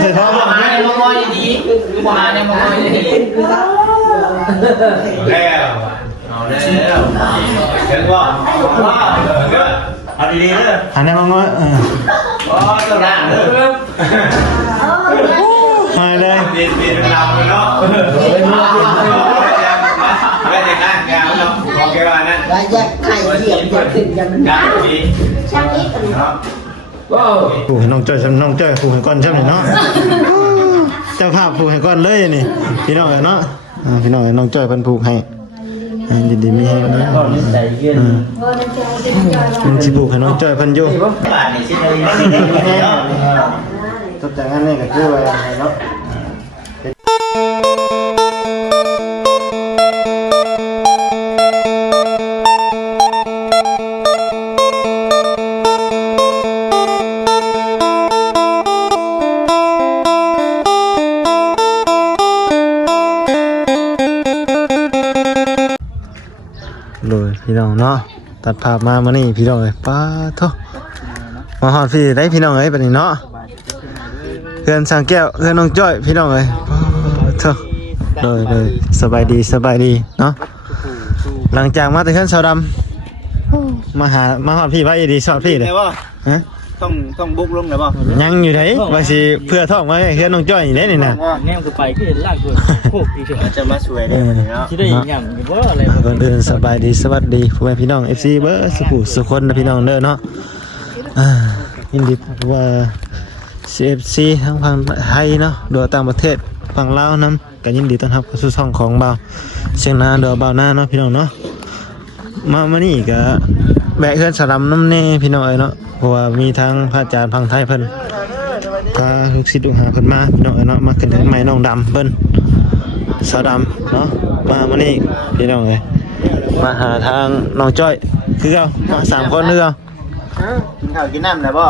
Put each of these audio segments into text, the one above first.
เสร็จแล้ว มาเนี่ยมองดีมาเนี่ยมองดีแล้วเอาแล้วเห็นว่าเอาดีๆเลยอันนี้มองว่าอ๋อตัวร่างเลยมาเลย เปลี่ยนเราเนาะไม่ได้นั่งยาวเนาะโอเคว่านั่นแล้วแยกไข่เหยียบจะขึ้นกันมัน นั่งดี ช่างนี้กันเนาะ ผูกให้น้องจ้อยน้องจ้อยผูกให้ก้อนใช่ไหมเนาะเจ้าภาพผูกให้ก้อนเลยนี่พี่น้องเนาะพี่น้องน้องจ้อยเพิ่นผูกให้ยินดีมีให้นะมันสิผูกให้น้องจ้อยเพิ่นอยู่ทุกอย่างนั้นนี่ก็คือว่าเนาะเลยพี่น้องเนาะตัดภาพมานี่พี่น้องเลยป้าโธ่มาหอดพี่ได้พี่น้องเลยแบบนี้เนาะเพื่อนสังแก้วเพื่อนน้องจ้อยพี่น้องเลยป้าโธ่เลยสบายดีเนาะหลังจากมาแต่เพื่อนสาวดำมาหอดพี่ไว้ดีสอดพี่เลยฮะต้องบุกลงเลยป่ะยังอยู่ไหนว่าสิเพื่อท่องไว้เพื่อนน้องจ้อยอยู่ไหนนี่นะแนมกูไปก็เห็นลากตัวโคกอีกจะมาสวยได้ไหมเนาะที่ได้ยังอยู่ว่าอะไรก่อนอื่นสบายดีสวัสดีพ่อแม่พี่น้อง FC เบอร์สุคนนะพี่น้องเด้อเนาะยินดีว่า CFC ทั้งฝั่งไทยเนาะโดยต่างประเทศฝั่งลาวนํก็ยินดีต้อนรับเข้าสู่ช่องของเบาเชียงนาเด้อเบาหน้าเนาะพี่น้องเนาะมานี่ก็แบกเฮือนสลัมน้ำเน่พี่น้องเอ้ยเนาะเพราะว่ามีทั้งพระอาจารย์พังไทยเพิ่นก็ลูกศิษย์ลูกหาเพิ่นมาพี่น้องเอ้ยเนาะมาขึ้นถึงไม้น้องดำเพิ่นสาวดำเนาะมานี่พี่น้องเอ้ยมาหาทางน้องจ้อยคือเก่ามา3คนคือเก่ากินข้าวกินน้ำนะป่ะ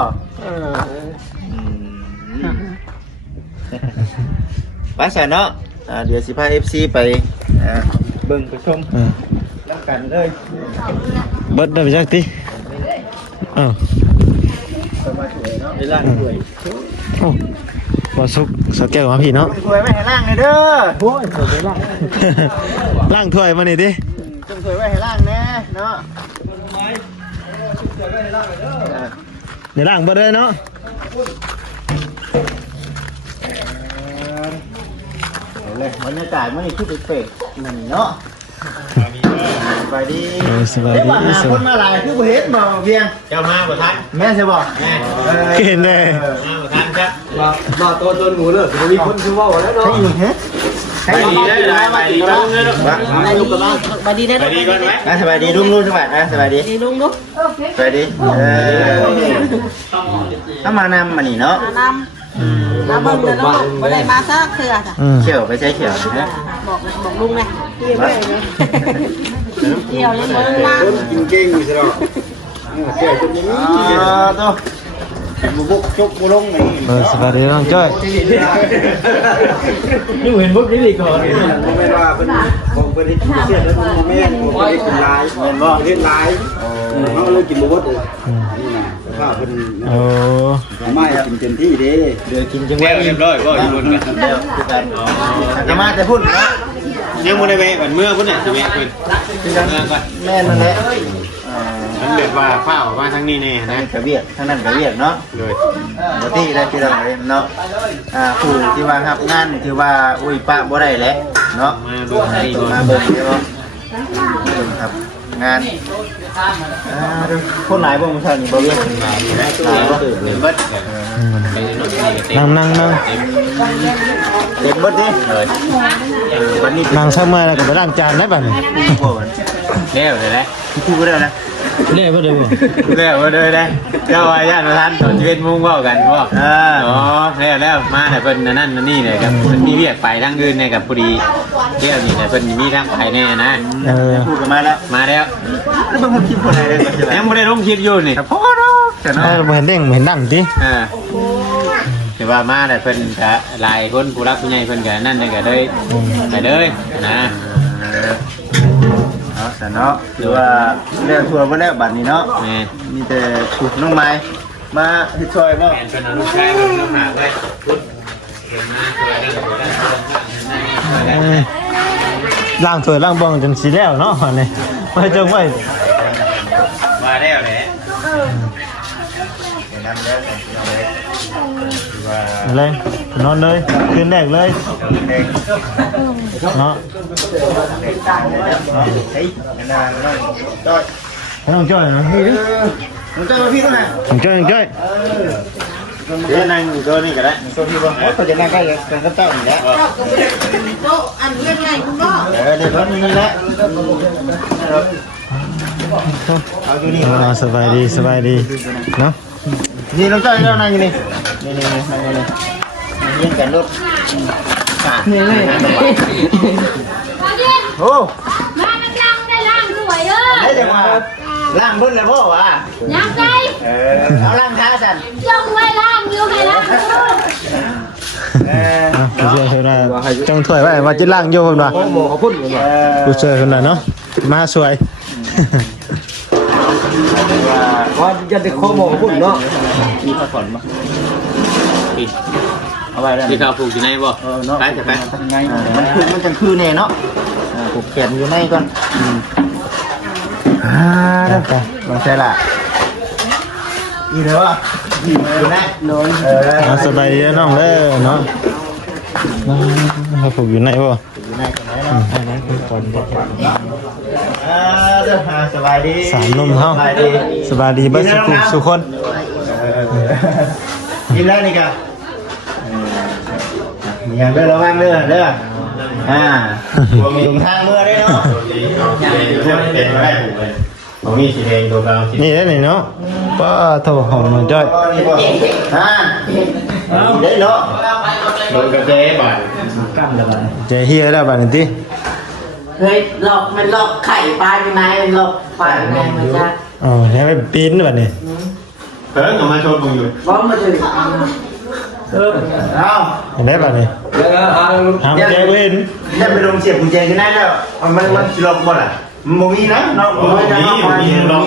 ไปใส่เนาะเดี๋ยวสิพา FC ไปเบิ่งไปชมแล้วกันเลยเบิดได้ไปจักติไปล่างถ้วยโอ้บ่สุกสแก้วมาพี่เนาะถ้วยไว้ให้ล่างเลยเด้อโอ้ยไปล่างล่างถ้วยมานี่ดิจุ่มถ้วยไว้ให้ล่างแน่เนาะเดี๋ยวล่างเบิดเลยเนาะเลยบรรยากาศมันนี่คือเป๊ะๆนั่นเนาะสบายดีสบายดีคนมาหลายคือบ่เฮ็ดบ่เพียงเจ้ามาบ่ทันแม่ใช่บ่แม่เห็นแน่มาบ่ทันครับมาตัวจนหมูเลยจะมีคนคือว่าแล้วเนาะให้ดีได้หลายดีลุงเลยได้ลูกกับบ้านสบายดีได้ลูกก่อนไหมสบายดีลุงสบายนะสบายดีลุงลูกสบายดีถ้ามานำมานี่เนาะน้ำมันเดือดแล้วไม่ได้มาซักเถื่อจ้ะเขียวไปใช้เขียวนะ บอกลุงไงเที่ยวเลยเที่ยวเลยมึงมากินเก่งสิหรอเที่ยวจนนี้ตัวบุกจกบุลงนี่สบายดีน้องจ้อยนี่เห็นบุ๊กนี่ลีก่อนไม่ว่าเป็นของเป็นที่เสียแล้วมันแม่ของเป็นกินลายเป็นบ่เล่นลายเขาเลยกินบุบดเลยนี่นะข้าวเป็นโอ้ไม่กินเต็มที่ดิเดี๋ยวกินจังหวะเรียบร้อยก็อยู่บนกันเดียวจะมาแต่พุ่นนะยังไม่ได้แวะก่อนเมื่อพุ่นเนี่ยจะแวะพุ่นแม่นั่นแหละมันเดือดว่าข้าวมาทั้งนี้เนี่ยนะกระเบียดทั้งนั้นกระเบียดเนาะโดยปกติได้ที่เราเนาะผู้ที่ว่ารับงานที่ว่าอุ้ยป้าบ่ได้แหละเนาะมาเบิ่งใช่ป่ะครับงานคนไหนบ้างผู้ชายนี่บ่เรียกนั่งเต็มเบิดดินั่งเสมอแล้วก็ไปล้างจานได้ป่ะนี่แล้วเลยนะพูดก็ได้นะเล่บ่ได้บ่แล้วบ่ได้นะเจ้าว่าญาติท่านตอนชีวิตมุ่งเว้ากันบ่อ๋อแล้วมาแต่เพิ่นนั่นนี่เนี่ยครับเพิ่นมีเวียกไปทางอื่นเนี่ยกับพอดีเที่ยวนี่เนี่ยเพิ่นมีทางไปแน่นะพูดกันมาแล้วแล้วเพิ่นคลิปบ่ได้เลยยังบ่ได้ลงคลิปอยู่นี่พอเนาะแต่เนาะบ่เห็นเด้งเห็นดังติแต่ว่ามาแต่เพิ่นก็หลายคนผู้รักผู้ใหญ่เพิ่นก็นั่นก็เลยไปเลยนะเนาะหรือว่าเรื่องทัวร์บ่ได้บัดนี้เนาะมีแต่ขุดน้องไม้มาที่ซอยบ่เป็นลูกชายเป็นน้องหาเลย ล้างถ้วยล้างบ้องจนสีแล้วเนาะนี่ไม่จงไว้ มาแล้วแหละ เลยนอนเลยคืนแรกเลยเนาะให้น้องจ้อยนะพี่ มึงเจอพี่ตัวไหน น้องจ้อยน้องจ้อย เดี๋ยวนั่งตัวนี้ก็ได้ตัวพี่บ้างเขาจะนั่งใกล้กันก็เจ้าอย่างเงี้ย โต๊ะอันเรื่องไงคุณพ่อ เดี๋ยวรถนี่แหละเอาดูนี่ เอาสบายดีสบายดีเนาะ นี่น้องเจ้าเจ้านั่งอยู่นี่นี่นั่งอยู่นี่ยิงกันรถนี่เลยโอ้ มามันล่างได้ล่างสวยเด้อ ได้จังหวะล่างพุ่นเลยพ่อวะ ยังไง เอาล่างท้าสัน จงไว้ล่างอยู่ให้ล่างดู ผู้ช่วยคนน่ะจ้องถ้วยไว้มาจิล่างโยมว่ะ หมอเขาพูดว่า ผู้ช่วยคนน่ะเนาะมาช่วย ว่าจะได้ข้อหมอเขาพูดเนาะ มีผ้าผ่อนมั้ยเอาไว้แล้ว ที่เขาผูกอยู่ในบ่ เนาะ ไปจะไป ไงมันจังคือแน่เนาะผูกแขนอยู่ในก่อนได้ไปลองใช่ละอีเด้ออยู่ในโดนเอาสบายดีนะน้องเด้อเนาะเขาผูกอยู่ไหนบ่ อยู่ในกันไหนเนาะเด้อสบายดี สามนมเฮาสบายดีเบิดสุคน กินได้นี่กันอย่างเด้อระวังเด้อเด้อลงทางเมื่อได้เนาะเป็นไม่ถูกเลยผมมีสีแดงตัวกลางสี นี่ได้นี่เนาะป้าโทรหอมมาจ้อย ได้เนาะโดนกระเจ๊บ่าย ใจเฮียแล้วบัดนี้ติ เฮ้ยหลอกมันหลอกไข่ปลาไปไหนมันหลอกปลาไปไหนมาจ้ะ อ๋อให้ไปปีนบัดนี้ เพิ่งมาชมผมอยู่ บ้อมมาถึง เอ้า เห็นได้บัดนี้หามแจบ่เห็น ได้ไปลงเสียบกุญแจกันได้แล้วมันล็อกบ่ล่ะมันมีนะเนาะมีเนาะ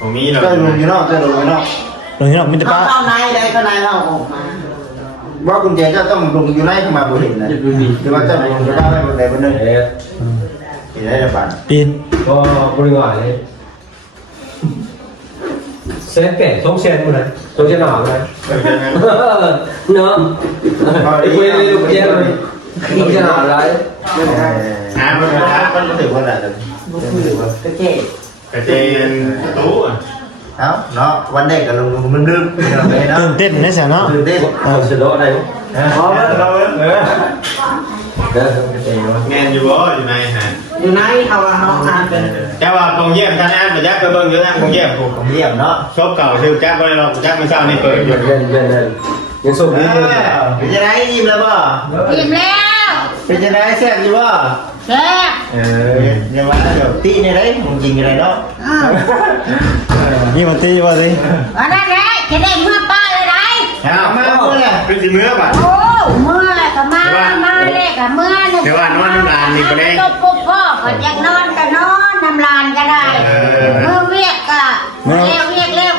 ผมมีแล้วก็ลงอยู่เนาะก็ลงอยู่เนาะ ตรงนี้เนาะมีแต่ เขา ป้า เข้าในได้เข้าในเราออกมา ว่ากุญแจจะต้องลงอยู่ในเข้ามาบ่เห็นนะหรือว่าจะลงอยู่ได้ไว้บนใดบนหนึ่งเห็นได้ระบาด ปีน ก็บริวารเลยเซนเป็ดสองเซนหมดเลยสองเซนหนาวเลยเนาะไอ้คุยเลยลูกเจี๊ยบเลยสองเซนหนาวไร มันถือว่าอะไร กระเจี๊ยบ กระเจนตู้เอ้าเนาะวันแรกก็ลงมันดึกเลยเนาะ ตื่นเต้นนะเสียเนาะ ตื่นเต้น เอาเสร็จแล้วอะไร พอแล้วเราเด้อเจ๋งวะ แมนอยู่บ่อยู่ในฮะ อยู่ไหนเขาอ่านเป็น แต่ว่าตรงเยี่ยมท่านอ่านไปยักไปเบิ่งอยู่นะตรงเยี่ยม ผมเรียบเนาะ ชอบเก่าชื่อจักบ่ได้ลองจักไม่ทราบนี่เปิดอยู่ เล่นยังส่งนี่เลย เป็นจะได้ยิ้มแล้วป่ะ อิ่มแล้ว เป็นจะได้แซ่บอยู่ป่ะ แซ่บ ยังว่าเดี๋ยวตีในได้ผมยิงอะไรเนาะ นี่มาตีว่าสิ วันนั้นแหละจะได้เมื่อป้าเลยไร เอามาเมื่อไหร่ เป็นสิมื้อบ่ โอ้เมื่อก็มาเลยก็เมื่อนึงตบปุ๊บพ่อก็อยากนอนก็นอนน้ำลานก็ได้เมื่อเวียกก็เลี้ยว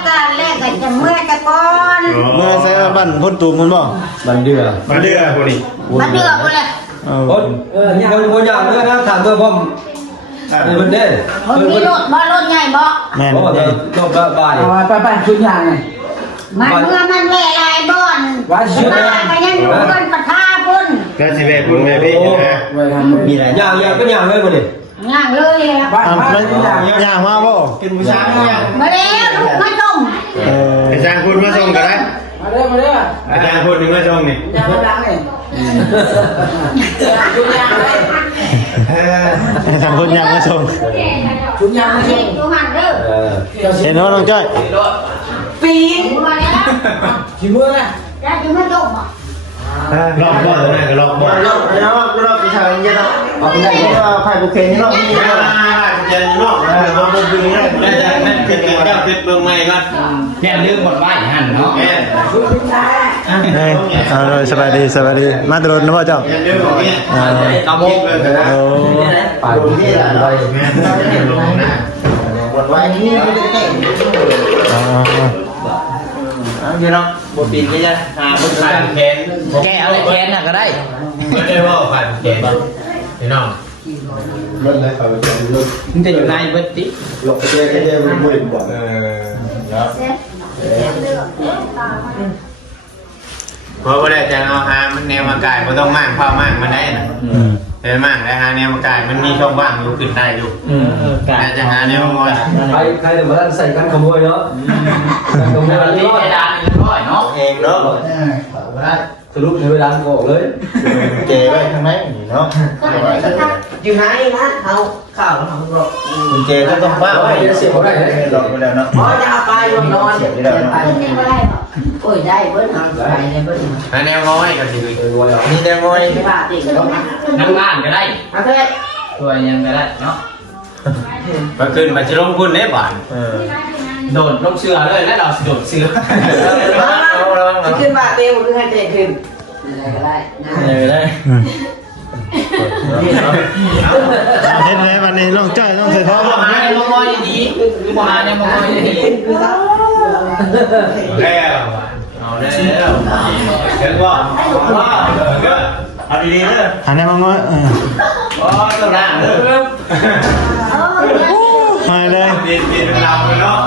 ก็เลี้ยก็จะเมื่อจะก่อน เมื่อใส่บ้านพ่นตูมมันบ่ บันเดือ มาเดือพวกนี้ มาเดือกเลย เอา คนนี่คนอย่างนี้นะถามตัวผมเป็นคนเด่น คนมีรถบ่รถใหญ่บ่ แม่น โอ้แต่ต้องบ่าย ไปชุดยางไง มันเมื่อมันแหล่ลายบ่อนบ้านก็ยังอยู่กันปะท่าพุ่น แล้วสิเวคุณแม่พี่นะ มีอะไร อย่างเงี้ยก็อย่างเลยมันนี่ ย่างเลยแล้ว มันย่างมาบ่ เป็นผู้ชายเนี่ย มาแล้วลูกมาจม อาจารย์คุณมาส่งก็ได้ มาเด้ออาจารย์คุณนี่มาส่งนี่ ยางล้างเลยชุดยางเลย ทางคนย่างมาส่ง ชุดยางไม่ใช่ ดูหันเด้อ เห็นว่าน้องจ้อย ปีน มาแล้ว ขี้มือนะ แล้วจะมาจมอ่ะ รอบบ่นะก็รอบบ่ เราผู้ชายเยอะเนาะเอาไปได้ก็ไข่บุกเคนนี่เนาะมีเยอะ จะนอกเราบ่ดึงได้แล้วจะนั่นเป็นเจ้าเป็นเบิ่งใหม่ก่อนแม่ลืมหมดบ้านหั่นเนาะแม่ ชุดพิมพ์ได้ เอาเลยสบายดีมาตรนนะพ่อเจ้า อย่าลืมของเนี่ย เอา ต้องกินเลยนะ โอ้ ปากนี่แหละเรา แม่ลงนะ หมดไว้นี่ไม่ได้แค่ เดี๋ยวเราบทปีนก็จะหาบทผ่านแขน แกอะไรแทนน่ะก็ได้ ไม่ได้ว่าผ่านแขนพี่น้อง รถเลยเขาไปจับรถ มันจะอยู่ในเบิดติ หลบไปเจอไอ้เจ้ามันบุญบ่เนาะเพราะว่าได้จะเอาหามันแนวอากาศมันต้องมากเข้ามากมันได้นะเป็นมากได้หาแนวอากาศมันมีช่องว่างอยู่ขึ้นได้อยู่แต่จะหาแนวงอย ใครเดี๋ยวมาใส่กันขโมยเนาะขโมย วันนี้ ร้อย เพดาน100เนาะ เองเนาะ สรุปในเวลาโกเลย เจไว้ข้างในเนาะ อยู่ไหนนะเขาข้าวเขาบอก เจก็ต้องบ้าไว้เสียบได้หลอกไปแล้วเนาะ อ๋อจะเอาไปวันนอน เสียบไปแล้วเนาะ ขึ้นนี่ก็ได้หรอ โอ้ยได้เบิ้ลเอาไปเนี่ยเบิ้ล หาแนวงอยกันสิมีแนวงอย ไม่ว่าจริงต้อง นั่งบ้านก็ได้ เอาเถอะ ตัวยังก็ได้เนาะ มาขึ้นมาจะลงทุนได้บ้านเออ โดดลงเสือเลยแล้วเราโดดเสือ ขึ้นมาเตี้ยวขึ้นให้เจ๊ขึ้นอะไรก็ได้นะ เลย เห็นไหมวันนี้น้องจ้อยน้องเสือทอง มาเนี่ยมอยดีมาเนี่ยมอยดี แล้วเอาแล้วเดี๋ยวว่าเอาดีๆเลย หันได้มาง้อย อ๋อตัวหน้าเลย มาเลย ดีเป็นเราเลยเนาะ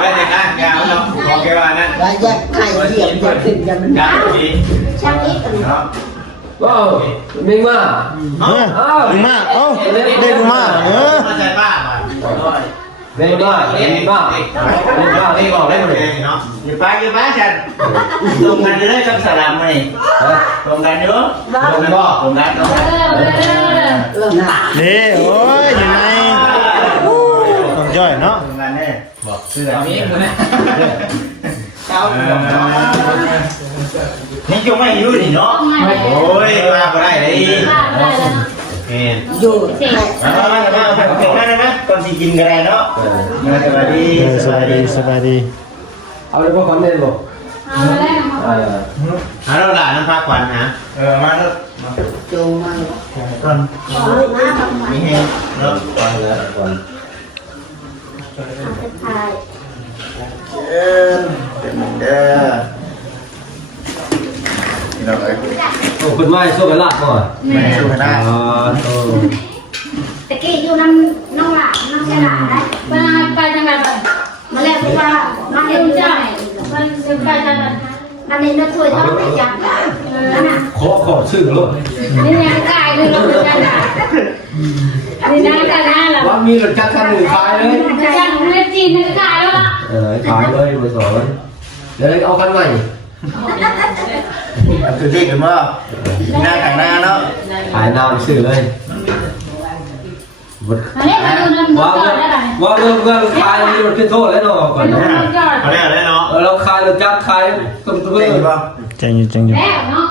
ไม่ได้งานยาวเนาะบอกแกว่านั่น แล้วแยกไข่เหยียบจะขึ้นจะมัน งานดี ช่างนี้ตื่น เนาะ ว้าวมิงมา ดึงมาเอ้าเด้งมาเข้าใจบ้ามา เด้งมาเด้งมาเด้งมาเด้งออกได้หมดเลย เนาะอย่าไปฉันตรงกันเลยกับสลามนี่ตรงกันเยอะตรงบ่ตรงกันเนาะ เริ่มหนา นี่โอ้ยอยู่ในน้องจ้อยเนาะ ตรงกันเนี่ยบอกชื่ออะไร มีมือนะ นี่จุ่มไม่อยู่นี่เนาะโอ้ยมาก็ได้เลยเห็น อยู่ มาก่อนสิกินกันได้เนาะมาสวัสดี สบายดีสบายดี เอาเลยพวกคอนเทนต์บอก หาเราหลานน้ำพักก่อนนะมาแล้ว จูงมา ก่อนมีแห้งเนาะก่อนเลยก่อน ถ่าย เป็นเด้อนี่เราเลย โอ้คุณไม่สู้กันลากก่อน ไม่สู้กันได้ อ๋อโอ้ ตะกี้อยู่น้ำน้องหลานน้องฉลาดได้เวลาไปจังหวัดมาแล้วว่ามาเห็นเจ้ามันจะไปจังหวัดอันนี้น่าช่วยต้องไปจับนั่นน่ะ ขอชื่อรถ นี่ยังกายเลยเราเป็นกันอ่ะนี่นั่งกันนะเรา ว่ามีรถจักรคันหนึ่งขายเลย จังเล่นจีนนั่งกายแล้วล่ะ ขายเลยมือสองเดี๋ยวเอาคันใหม่ คือที่กันว่าหน้าขังหน้าเนาะ ขายนาวชื่อเลย อันนี้มาดูน้ำ ว่า ก่อนได้ไหม ว่าเรื่องขายนี่มันเป็นโทษแล้วเนาะก่อน เขาเรียกอะไรเนาะ เราขายรถจักรขายต้นตัว เก่งป่ะ จังอยู่จังอยู่ แล้วเนาะ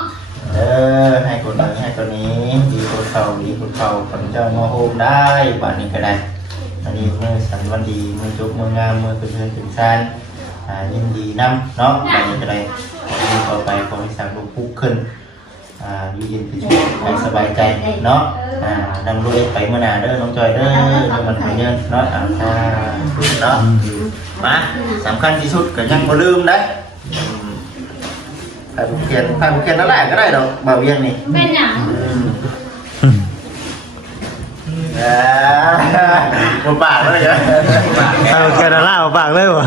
ให้คนนั้นให้คนนี้ดีคนเก่าดีคนเก่าคนเจ้ามาโฮมได้บ้านนี้ก็ได้อันนี้เมื่อสันวันดีเมื่อจุกเมื่องามเมื่อเป็นเพื่อนถึงซานยินดีน้ำเนาะบ้านนี้ก็ได้ขอให้ต่อไปขอให้สร้างลูกปุ๊กขึ้นอยู่เย็นเป็นสุขให้สบายใจเนาะนำลูกไปเมื่อนาเด้อน้องจอยเด้อเดี๋ยวมันไปเยินเนาะเนาะมาสำคัญที่สุดก็ยังบ่ลืมได้ไผ่บุเขียนนั่นแหละก็ได้ดอกบ่าวเวียงนี่ เป็นอย่าง บ่ปากเลยเหรอ เอาแค่นั้นล่าปากเลยวะ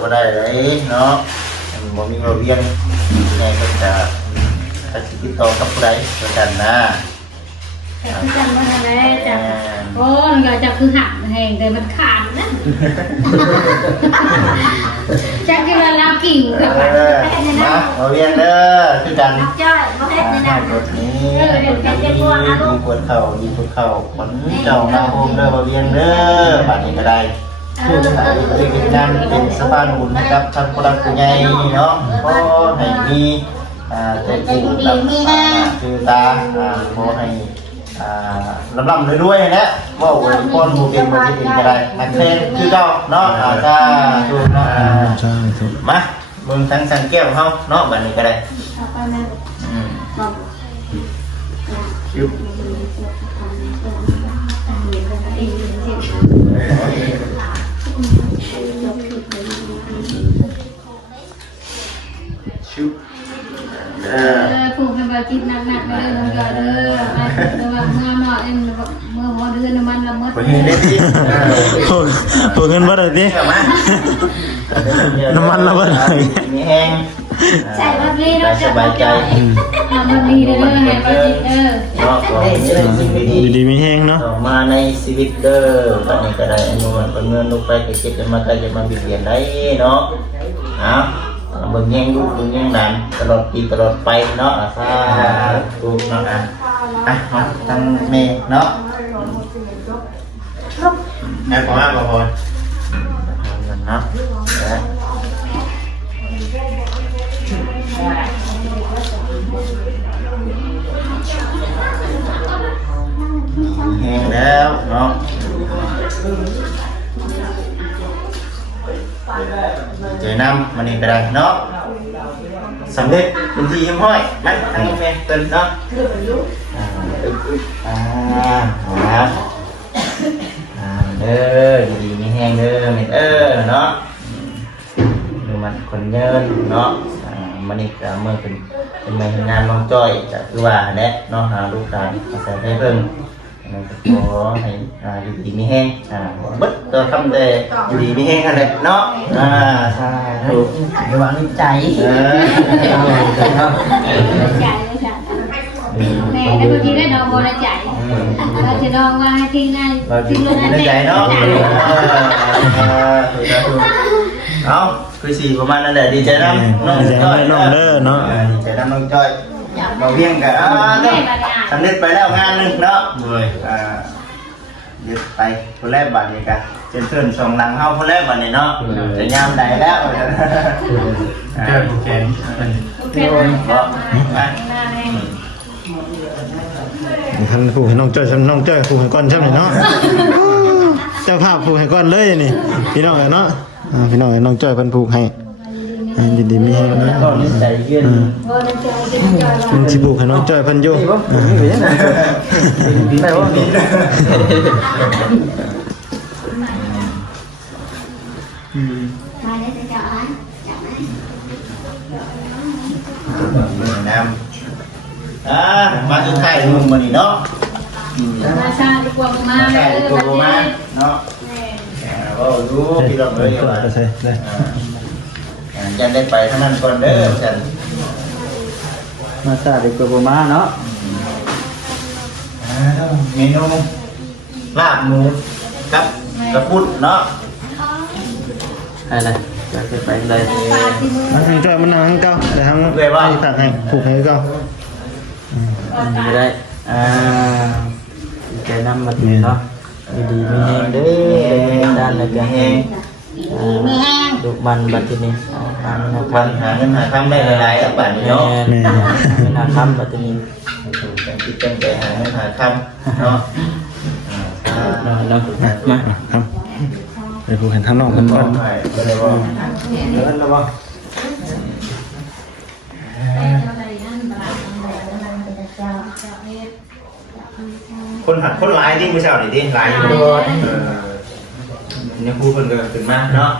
บ่ได้เลยเนาะบ่มีบ่าวเวียงยังไงก็จะติดต่อกับผู้ใดก็กันนะ จำไม่ได้จังโอ้ยก็จะคือหักแห่งแต่มันขาดนะจะกินแล้วกิ่งกับ มาบ่าวเวียงเด้อคือกัน จ้อยมาเฮ็ดในนั้น กดนี้ดีปวดเข่าดีปวดเข่าขนเจ้าหน้าโฮมเด้อบ่าวเวียงเด้อบาดนี้ก็ได้เป็นงานเป็นสะพานบุญนะครับท่านผู้รักผู้ใหญ่เนาะก็ให้มีแต่จริงแบบคือตาขอให้ลำๆรวยๆนะว่าอวยพรหมู่เป็นบ่ที่เป็นก็ได้นักเพลงคือเจ้าเนาะถ้าดูเนาะ ใช่ถูก มาเบิ่งทั้งสังแก้วเฮาเนาะบัดนี้ก็ได้ยุบชุบ ผูกเป็นบาจิตหนักๆไปเลยมันก็เด้อแต่ว่าเมื่อหมอเอ็มเมื่อหมอเดือนน้ำมันละมด คนนี้ได้ที่ โหเงินบ่ได้ติน้ำมันละบ่ได้ มีแห้ง ใช่ว่าพี่เราจะสบายใจทำมันดีเด้อให้บาจิตเด้อ เนาะก็สิ่งดี ดีๆมีแฮงเนาะ ต่อมาในชีวิตเด้อตอนนี้ก็ได้อนุโมทนาเงินลงไปก็คิดจะมาใกล้จะมาเบียดได้เนาะเบิ่งแย่งลูกเบิ่งแย่งหลานตลอดปีตลอดไปเนาะสาธุเนาะมาทั้งแม่เนาะแม่ขอมาขอพรเนาะแห้งแล้วเนาะเจอน้ำมันนี่ก็ได้เนาะสำเร็จเป็นที่ยิ้มห้อยนั่นอันนี้แม่เตินเนาะครับเด้อดีมีแห้งเด้อเม็ดเนาะดูมันคนเยินเนาะมันนี่ก็เมื่อเป็นงานน้องจ้อยจะคือว่าแน่เนาะหาลูกหลานมาใส่ให้เพิ่งขอให้อยู่ดีมีแห้งบึ๊ดตัวคำเดอยู่ดีมีแห้งอะไรเนาะใช่ถูก ระวังใจ ใจแม่ได้บางทีได้ดอกบัวได้ใจเราจะดองว่าให้ทิ้งได้ทิ้งลงได้ ใจเนาะเอาคือสี่ประมาณนั้นแหละดีใจน้ำน้องจ้อยน้องเด้อเนาะดีใจน้ำน้องจ้อยเราเพียงกันสำเร็จไปแล้วงานนึงเนาะเดี๋ยวไปคนแรกบัตรนี่กันเจนเทิร์นส่งหลังเข้าคนแรกบัตรนี่เนาะจะยามใดแล้วเจอโอเคท่านผู้ให้น้องจ้อยน้องจ้อยผู้ให้ก่อนใช่ไหมเนาะเจ้าภาพผู้ให้ก่อนเลยนี่พี่น้องเนาะพี่น้องน้องจ้อยเพิ่นผูกให้ดีๆมีแฮงนะมันสิผูกให้น้องจ้อยเพิ่นอยู่ได้ว่ามีน้ำมาจุดไข่ลุงมานี่เนาะมาชาดีกว่ามา ไข่ดีกว่ามาเนาะก็รู้พี่เราเลยว่าจะได้ไปทั้งนั้นก่อนเด้อฉันมาซาดีกว่ามาเนาะเมนูลาบหมูกับกระปุกเนาะอะไรจะไปเลย น้องจ้อยมันนั่งเก่าเดี๋ยวทำให้ฝากให้ผูกให้เก่าไม่ได้ใจน้ำมาถึงเนาะดีมีแห้งเด้อด้านละก็แห้งลูกมันบัดทีนี้หาเงินหาคำได้หลายๆกับบัดนี้เนาะหาคำบัดทีนี้จังคิดจังใจหาเงินหาคำเนาะมาครับไปผูกให้ทั้งน้องเพิ่นก่อนคนหัดคนหลายที่ไม่ใช่หรือที่หลายอยู่เนี่ยพูดคนเกินถึงมากเนาะ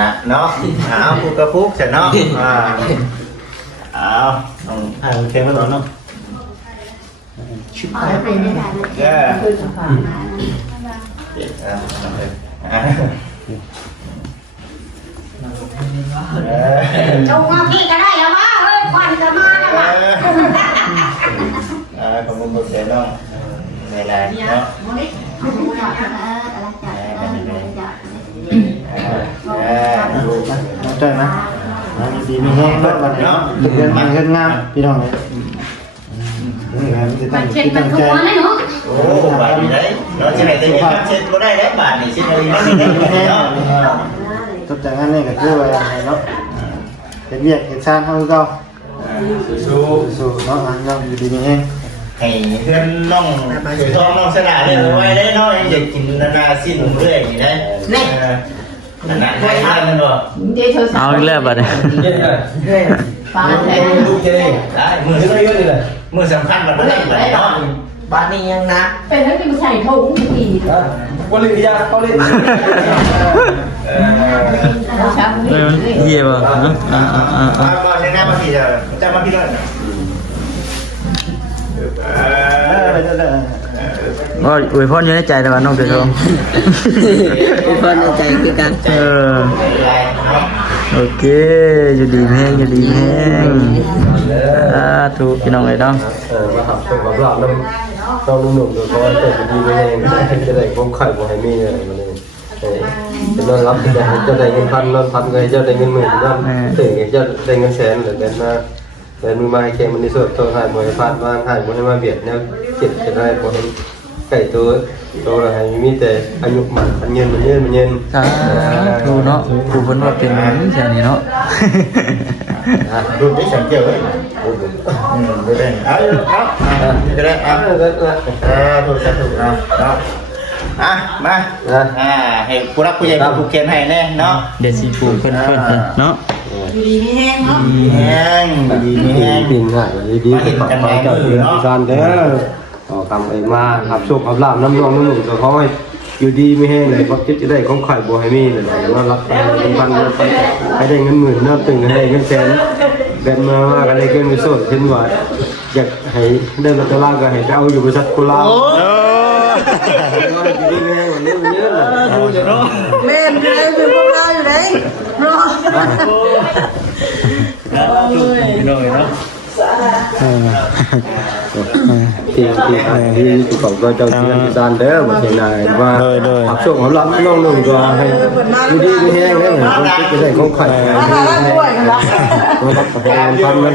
นะเนาะเอาพูดกระพุกเสร็จเนาะเอาโอเคมาต่อเนาะชิบหายแย่จงมาพี่ก็ได้แล้ววะเฮ้ยควันก็มาแล้ววะขอบคุณเดี๋ยวน้องในไลน์เนาะใช่ไหมดีมีแห้งเนาะวันนี้เดือนมันเงินงามพี่น้องเลยมันเช็ดมันทุกวันเลยเนาะโอ้บาทนี่ได้เราจะไหนจะมีการเช็ดก็ได้บาทนี่เช็ดอะไรไม่ได้เนาะจบจากนั้นนี่ก็คือว่าเนาะเป็นเรียกเหตุชาติเท่าเก่าสู้เนาะยังดีมีแห้งให้เพื่อนน้องถือทองน้องสนาเนี่ยไว้ได้น้อยอยากกินนาสิ้นเรื่อยอย่างนี้ได้นี่นาไม่ทานมันหรอเอาอีกแล้วบัดนี้ฟ้าแทนลูกเจได้มือที่ไม่เยอะเลยมือสำคัญมันไม่ได้เลยเนาะบ้านนี้ยังนะเป็นทั้งที่มันใส่ถุงทีวันนี้ยาเขาเล่นช้า เยี่ยบ่เนาะมาในหน้ามาพี่จะมาพี่ด้วยก็อวยพรอยู่ในใจแต่ว่าน้องเดือดร้อน อวยพรในใจคือกัน โอเคอยู่ดีแห้งถูกพี่น้องเลยเนาะ มาขับเป็นกับหลับน้ำต้องหนุ่มๆโดยเฉพาะเกิดดีไม่แห้งจะได้ความไข่บ่ให้มีอะไรมาเลยจะนอนรับจะได้เงินพันนอนพันเลยจะได้เงินหมื่นนอนถึงจะได้เงินแสนหรือเดือนมาเดือนมือมาให้แข่งมันในส่วนตัวหายบ่ให้พลาดมาหายบ่ให้มาเบียดเนี่ยเจ็บจะได้บ่ให้ไก่ตัวอะไรมีแต่อายุมันเย็นถูกเนาะถูกเพิ่นว่าเป็นแค่นี้เนาะ ดูที่ฉันเกี่ยวเลยไม่ได้จะได้ถูกจะถูกมาให้ผู้รักผู้ใหญ่ผู้เขียนให้แน่เนาะ เดี๋ยวสิปลูกเพิ่นเนาะ อยู่ดีมีแห้งเนาะ แห้งดีแห้ง กินง่ายดีๆขอเจ้าเดือนซานเด้อขอคำไอ้มาขับโชคขับลาบน้ำนองนุ่มๆก็ขอให้อยู่ดีไม่แห้งเลยความคิดจะได้ของไข่บัวให้มีเลยว่ารับพันให้ได้เงินหมื่นน่าตึงให้เงินแสนแบบมาว่ากันได้เงินไปสดเช่นว่าอยากให้ได้รัตลาก็ให้เอาอยู่บริษัทกุลาอยู่ดีไม่แห้งวันนี้มันเยอะเลย เล่นอยู่ไหนเป็นพวกเราอยู่ไหนรอ พี่น้องเนาะ ที่เขาก็เจ้าที่ซานเด้อมาเห็นนายว่าขับโชคขับลาบน้องนุ่มก็ให้อยู่ดีไม่แห้งได้เหมือนคนคิดจะได้ของไข่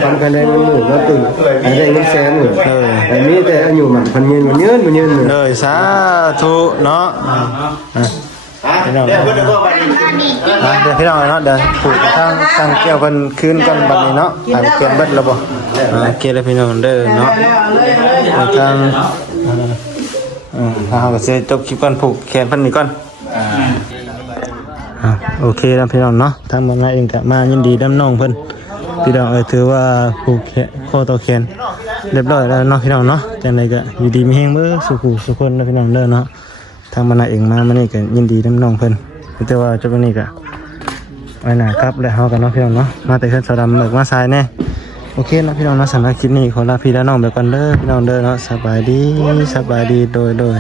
พันคะแนนหมื่นแล้วตึงได้เงินแสนเลยแต่นี้แต่อายุมันพันเงินเลยสาธุเนาะเดี๋ยวเพื่อนก็ไป เดี๋ยวพี่น้องเนาะเดี๋ยวผูกทางเกี่ยวกันคืนกันบัดนี้เนาะทางเปลี่ยนเบิดแล้วบ่โอเคแล้วพี่น้องเด้อเนาะทางถ้าเราก็สิจบคลิปก่อนผูกแขนเพิ่นนี่ก่อนโอเคแล้วพี่น้องเนาะทางบางงานเองก็มายินดีนำน้องเพิ่นพี่น้องถือว่าผูกข้อต่อแขนเรียบร้อยแล้วเนาะพี่น้องเนาะจังไดก็อยู่ดีมีแฮงเบ้อสุขคนนะพี่น้องเด้อเนาะทางบรรณาเองมานี่ก็ยินดีน้ำน้องเพิ่นแต่ว่าจุดนี้ก็ไว้หน้าครับแล้วเฮากันเนาะพี่น้องเนาะมาแต่ขึ้นสะดำเลิกมาสายแน่โอเคนะพี่น้องเนาะสำหรับคลิปนี้ขอลาพี่และน้องไปก่อนเด้อพี่น้องเด้อเนาะสบายดีโดย